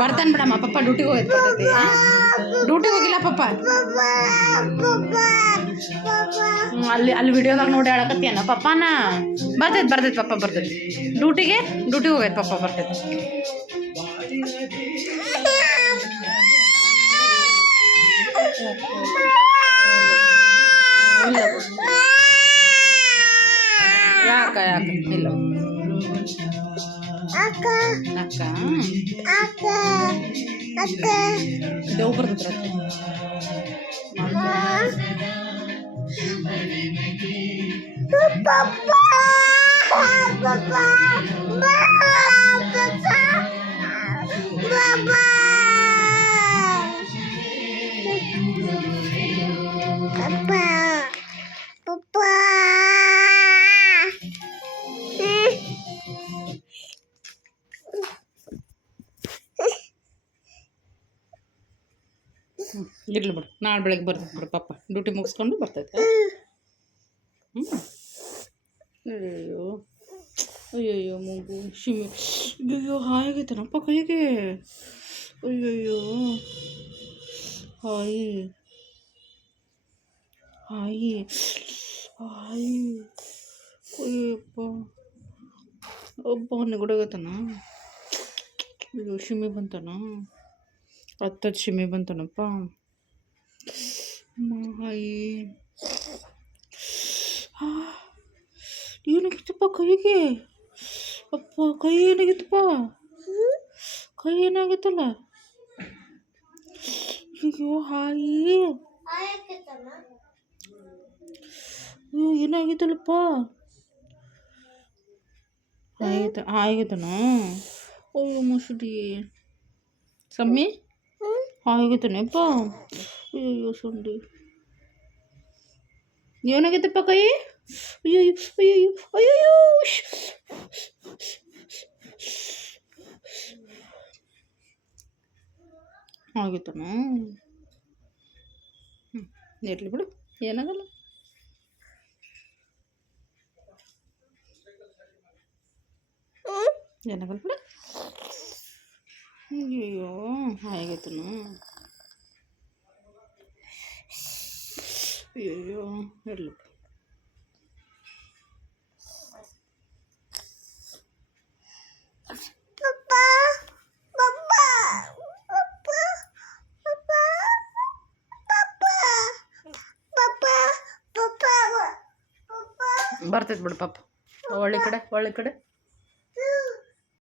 ಬರ್ತಾನೆ ಬಿಡಮ್ಮ ಪಪ್ಪ ಡ್ಯೂಟಿಗೆ ಹೋಗೋದು ಬರ್ತೈತಿ ಡ್ಯೂಟಿಗೆ ಹೋಗಿಲ್ಲ ಪಪ್ಪ ಹ್ಮ್, ಅಲ್ಲಿ ಅಲ್ಲಿ ವಿಡಿಯೋದಾಗ ನೋಡಿ ಹೇಳಕತ್ತೇನ ಪಪ್ಪನ? ಬರ್ತೈತೆ ಬರ್ತೈತೆ ಪಪ್ಪ ಬರ್ತೈತಿ. ಡ್ಯೂಟಿಗೆ? ಡ್ಯೂಟಿಗೆ ಹೋಗೈತೆ ಪಪ್ಪ ಬರ್ತೈತಿ. ಯಾಕ ಯಾಕ? ಇಲ್ಲ. ಅಕ್ಕ. ಅಕ್ಕ? ಅಕ್ಕ. ಅಕ್ಕ. ದೇವ್ Bye. ಬರ್ತೈತ್ರ ಇರ್ಲಿ ಬಿಡು. ನಾಳೆ ಬೆಳಗ್ಗೆ ಬರ್ತೈತೆ ಬಿಡು ಪಾಪ. ಡ್ಯೂಟಿ ಮುಗಿಸ್ಕೊಂಡು ಬರ್ತೈತೆ. ಹ್ಞೂ ಅಯ್ಯೋ ಅಯ್ಯಯ್ಯೋ. ಮಗು. ಶಿಮಿ ಅಯ್ಯಯ್ಯೋ ಹಾಯಾಗೈತನಪ್ಪ ಕೈಗೆ? ಅಯ್ಯಯ್ಯೋ. ಹಾಯಿ. ಹಾಯಿ. ಹಾಯಿ. ಅಯ್ಯಪ್ಪ ಒಬ್ಬ ನೆಗಡಾಗೈತನ ಅಯ್ಯೋ ಶಿಮಿ ಬಂತನ? ಹತ್ತದ ಶಿಮಿ ಬಂತನಪ್ಪ ಅಮ್ಮ, ಹಾಯಿ ಏನಾಗಿತ್ತಪ್ಪ ಕೈಗೆ ಅಪ್ಪ ಕೈ ಏನಾಗಿತ್ತಪ್ಪ ಕೈ ಏನಾಗಿತ್ತಲ್ಲ ಅಯ್ಯೋ ಹಾಯಿ ಅಯ್ಯೋ ಏನಾಗಿತ್ತಲ್ಲಪ್ಪ ಆಯ್ತ ಆಗೈತನ ಅಯ್ಯೋ ಮುಸುಡಿ ಸಮ್ಮಿ ಆಗೈತನಪ್ಪ ಅಯ್ಯೋ ಸುಂಡಿ ಏನಾಗೈತಪ್ಪ ಕೈ? ಅಯ್ಯೋ ಅಯ್ಯೋ ಅಯ್ಯೋ ಆಗೈತನ ಹ್ಞೂ ಇರಲಿ ಬಿಡು, ಏನಾಗಲ್ಲ. ಏನಾಗಲ್ಲ ಬಿಡು. ಅಯ್ಯೋ ಆಗೈತನ ಅಯ್ಯೋ ಇರಲಿ ಬಿಡು ಬರ್ತೈತೆ ಬಿಡು ಪಾಪ ಒಳ್ಳೆ ಕಡೆ ಒಳ್ಳೆ ಕಡೆ